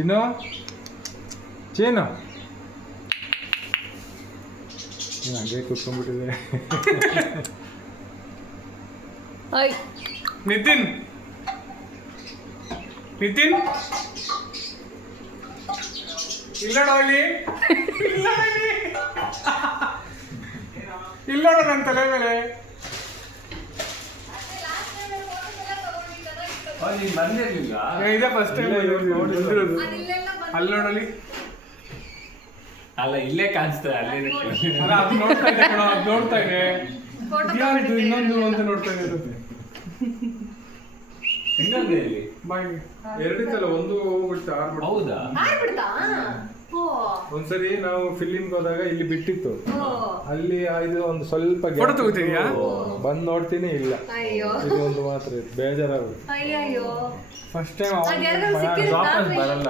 ಚಿನ್ನು chain ನೀನು ಹಂಗೆ ಕೂತ್ಕೊಂಡ್ಬಿಟ್ಟಿದೆ. ನಿತಿನ್ ನಿತಿನ್ ಇಲ್ಲೋಡಿ ಇಲ್ಲೋಡ ನನ್ನ ತಲೆ ಮೇಲೆ ಇದೇ ಫಸ್ಟ್ ಟೈಮ್ ಬಂದಿರೋದು. ಅಲ್ಲಿ ನೋಡಲಿ ಅಲ್ಲ ಇಲ್ಲೇ ಕಾಣಿಸ್ತದೆ ಅಲ್ಲೇ ಅಲ್ಲ ಅದು ನೋಡ್ತಾ ಇದೆ ಕಣೋ, ಅದು ನೋಡ್ತಾ ಇದೆ. ಇದ್ಯಾರಿದು ಇನ್ನೊಂದು ಅಂತ ನೋಡ್ತಾ ಇದೆ. ಇನ್ನೊಂದು ಎಲ್ಲಿ? ಬಾಯ್ ಎರಡಿತ್ತಲ್ಲ, ಒಂದು ಹೋಗ್ಬಿಡ್ತು ಹೌದಾ? ಒಂದ್ಸರಿ ನಾವು ಫಿಲಿಮ್ಗೆ ಹೋದಾಗ ಇಲ್ಲಿ ಬಿಟ್ಟಿತ್ತು, ಅಲ್ಲಿ ಇದು ಒಂದು ಸ್ವಲ್ಪ gap ಫೋಟೋ ತಗೋತಿದ್ಯಾ? ಬಂದ್ ನೋಡ್ತೀನಿ ಇಲ್ಲ, ಇದು ಒಂದು ಮಾತ್ರ ಇತ್ತು. ಬೇಜಾರಾಗುತ್ತೆ. ಅಯ್ಯಯ್ಯೋ ಫಸ್ಟ್ ಟೈಮ್ ಅದ್ ಯಾರ್ಗಾದ್ರು ಸಿಕ್ಕಿದ್ರೆ ವಾಪಸ್ ಬರಲ್ಲ.